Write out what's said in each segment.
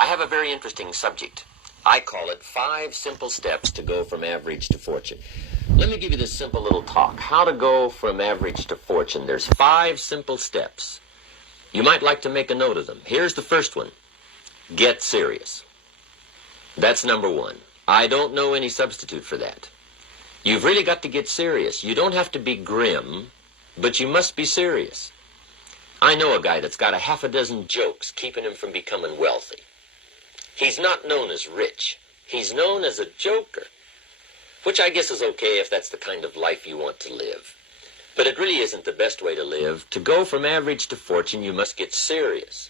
I have a very interesting subject. I call it 5 simple steps to go from average to fortune. Let me give you this simple little talk. How to go from average to fortune. There's 5 simple steps. You might like to make a note of them. Here's the first one. Get serious. That's number 1. I don't know any substitute for that. You've really got to get serious. You don't have to be grim, but you must be serious. I know a guy that's got a half a dozen jokes keeping him from becoming wealthy. He's not known as rich. He's known as a joker, which I guess is okay if that's the kind of life you want to live. But it really isn't the best way to live. To go from average to fortune, you must get serious.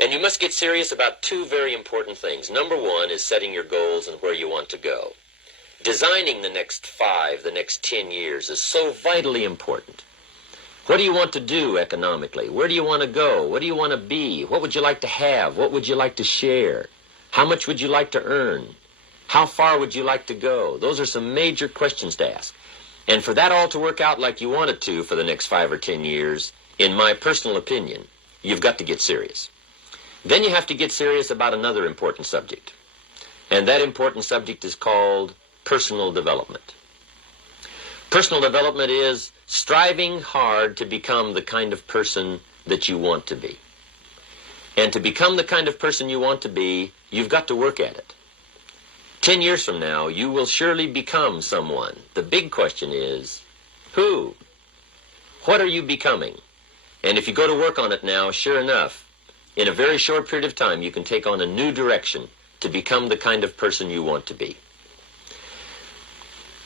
And you must get serious about 2 very important things. Number 1 is setting your goals and where you want to go. Designing the next 5, the next 10 years is so vitally important. What do you want to do economically? Where do you want to go? What do you want to be? What would you like to have? What would you like to share? How much would you like to earn? How far would you like to go? Those are some major questions to ask. And for that all to work out like you want it to for the next 5 or 10 years, in my personal opinion, you've got to get serious. Then you have to get serious about another important subject. And that important subject is called personal development. Personal development is striving hard to become the kind of person that you want to be. And to become the kind of person you want to be, you've got to work at it. 10 years from now, you will surely become someone. The big question is, who? What are you becoming? And if you go to work on it now, sure enough, in a very short period of time, you can take on a new direction to become the kind of person you want to be.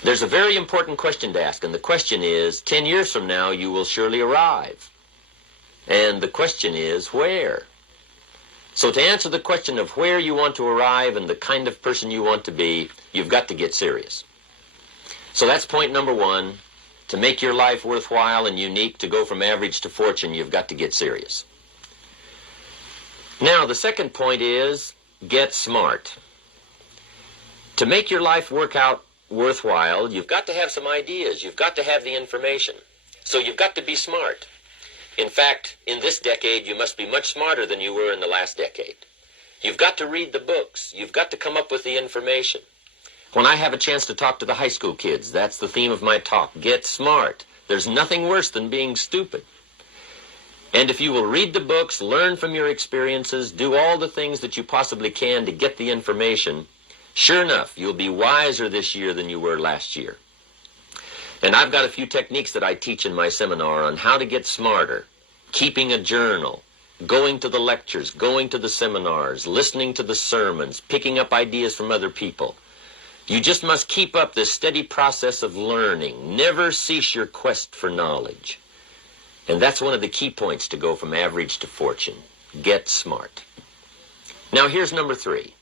There's a very important question to ask, and the question is, 10 years from now, you will surely arrive. And the question is, where? So to answer the question of where you want to arrive and the kind of person you want to be, you've got to get serious. So that's point number 1. To make your life worthwhile and unique, to go from average to fortune, you've got to get serious. Now, the second point is, get smart. To make your life work out worthwhile, you've got to have some ideas. You've got to have the information. So you've got to be smart. In fact, in this decade, you must be much smarter than you were in the last decade. You've got to read the books. You've got to come up with the information. When I have a chance to talk to the high school kids, that's the theme of my talk. Get smart. There's nothing worse than being stupid. And if you will read the books, learn from your experiences, do all the things that you possibly can to get the information, sure enough, you'll be wiser this year than you were last year. And I've got a few techniques that I teach in my seminar on how to get smarter, keeping a journal, going to the lectures, going to the seminars, listening to the sermons, picking up ideas from other people. You just must keep up this steady process of learning. Never cease your quest for knowledge. And that's one of the key points to go from average to fortune. Get smart. Now here's number 3.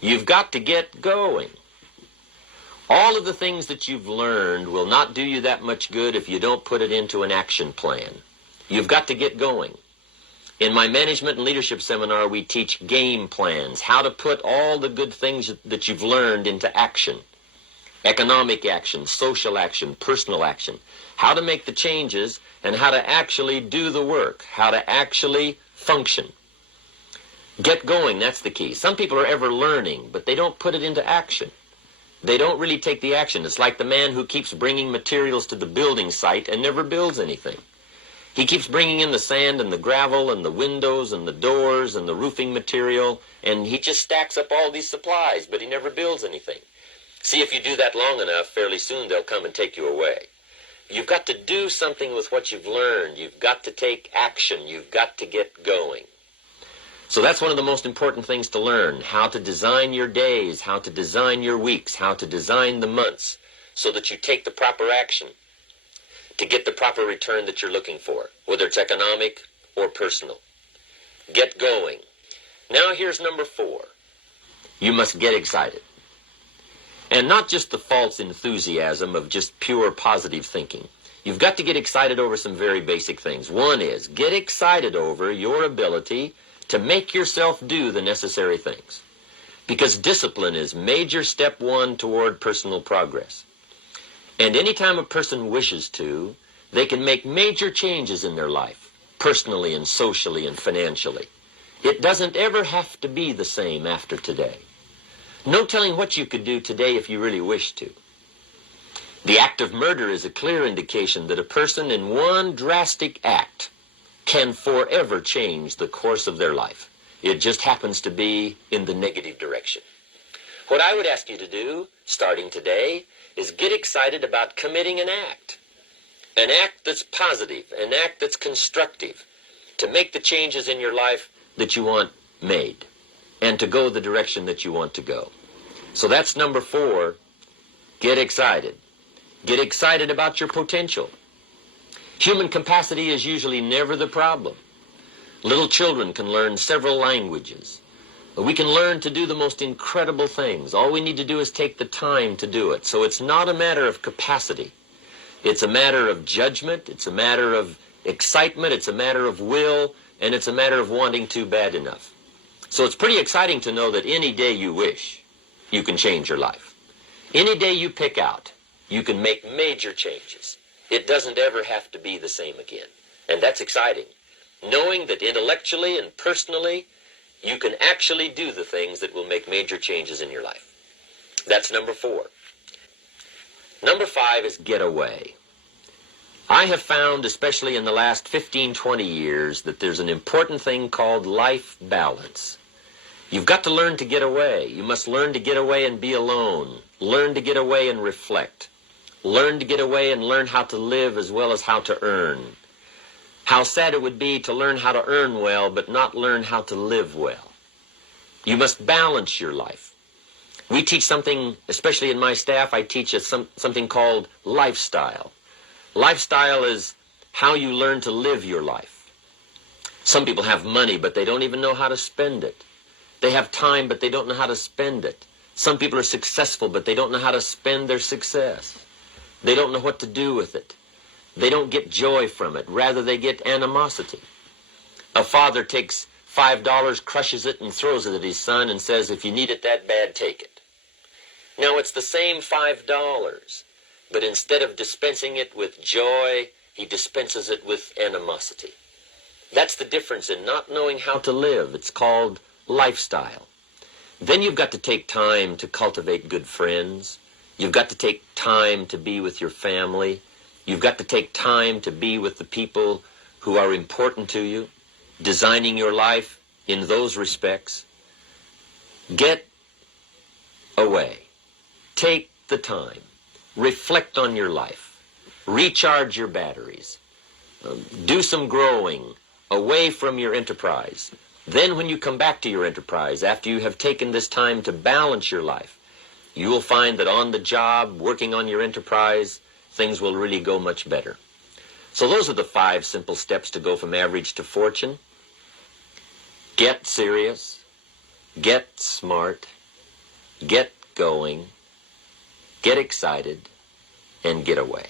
You've got to get going. All of the things that you've learned will not do you that much good if you don't put it into an action plan. You've got to get going. In my management and leadership seminar, we teach game plans, how to put all the good things that you've learned into action. Economic action, social action, personal action. How to make the changes and how to actually do the work, how to actually function. Get going, that's the key. Some people are ever learning, but they don't put it into action. They don't really take the action. It's like the man who keeps bringing materials to the building site and never builds anything. He keeps bringing in the sand and the gravel and the windows and the doors and the roofing material, and he just stacks up all these supplies, but he never builds anything. See, if you do that long enough, fairly soon they'll come and take you away. You've got to do something with what you've learned. You've got to take action. You've got to get going. So that's one of the most important things to learn, how to design your days, how to design your weeks, how to design the months, so that you take the proper action to get the proper return that you're looking for, whether it's economic or personal. Get going. Now here's number 4. You must get excited. And not just the false enthusiasm of just pure positive thinking. You've got to get excited over some very basic things. One is, get excited over your ability to make yourself do the necessary things. Because discipline is major step 1 toward personal progress. And anytime a person wishes to, they can make major changes in their life, personally and socially and financially. It doesn't ever have to be the same after today. No telling what you could do today if you really wish to. The act of murder is a clear indication that a person in one drastic act can forever change the course of their life. It just happens to be in the negative direction. What I would ask you to do, starting today, is get excited about committing an act that's positive, an act that's constructive, to make the changes in your life that you want made, and to go the direction that you want to go. So that's number 4, get excited. Get excited about your potential. Human capacity is usually never the problem. Little children can learn several languages. We can learn to do the most incredible things. All we need to do is take the time to do it. So it's not a matter of capacity. It's a matter of judgment. It's a matter of excitement. It's a matter of will. And it's a matter of wanting to bad enough. So it's pretty exciting to know that any day you wish, you can change your life. Any day you pick out, you can make major changes. It doesn't ever have to be the same again. And that's exciting. Knowing that intellectually and personally, you can actually do the things that will make major changes in your life. That's number 4. Number 5 is get away. I have found, especially in the last 15, 20 years, that there's an important thing called life balance. You've got to learn to get away. You must learn to get away and be alone. Learn to get away and reflect. Learn to get away and learn how to live as well as how to earn. How sad it would be to learn how to earn well, but not learn how to live well. You must balance your life. We teach something, especially in my staff, I teach something called lifestyle. Lifestyle is how you learn to live your life. Some people have money, but they don't even know how to spend it. They have time, but they don't know how to spend it. Some people are successful, but they don't know how to spend their success. They don't know what to do with it. They don't get joy from it. Rather, they get animosity. A father takes $5, crushes it, and throws it at his son and says, if you need it that bad, take it. Now, it's the same $5, but instead of dispensing it with joy, he dispenses it with animosity. That's the difference in not knowing how to live. It's called lifestyle. Then you've got to take time to cultivate good friends. You've got to take time to be with your family. You've got to take time to be with the people who are important to you, designing your life in those respects. Get away. Take the time. Reflect on your life. Recharge your batteries. Do some growing away from your enterprise. Then when you come back to your enterprise, after you have taken this time to balance your life, you will find that on the job, working on your enterprise, things will really go much better. So those are the 5 simple steps to go from average to fortune. Get serious, get smart, get going, get excited, and get away.